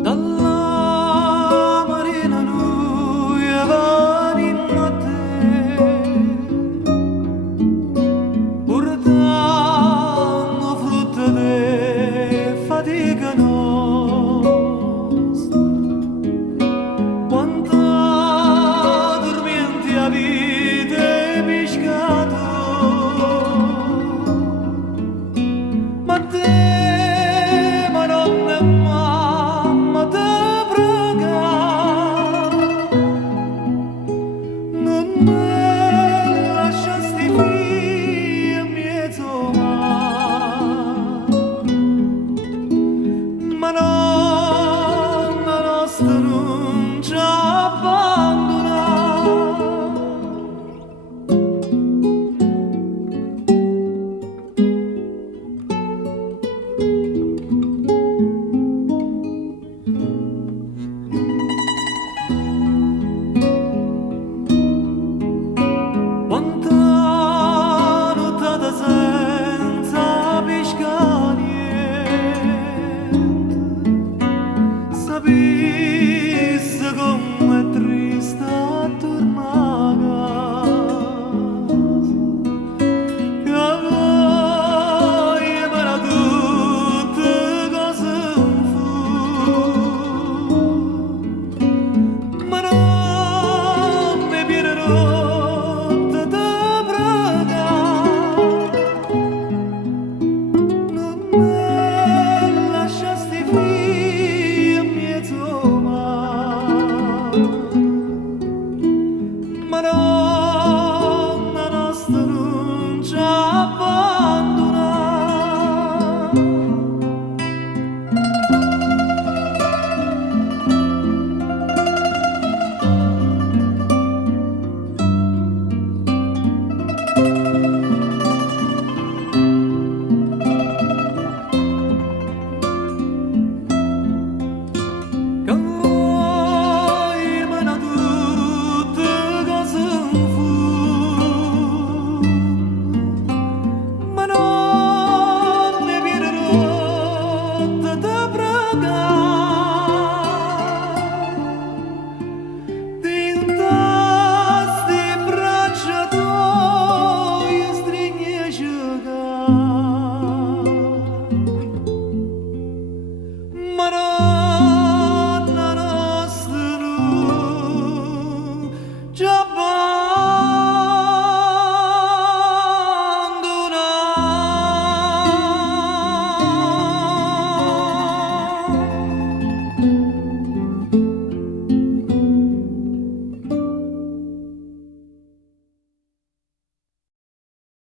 Dalla marina lui va in te, portando frutta de fatica nostra. Quanta dormienti avete pescato, ma te, Madonna e mamma, te prega, non me lasciasti via in mezzo mare. Madonna nostra non ci abbandona. Quanta nottata senza pescare niente, sapesse com'è triste a tornare a casa, che voglia per tutte cose in fu, ma non mi viene rotta te prega, non me lasciasti via in mezzo mare, ma non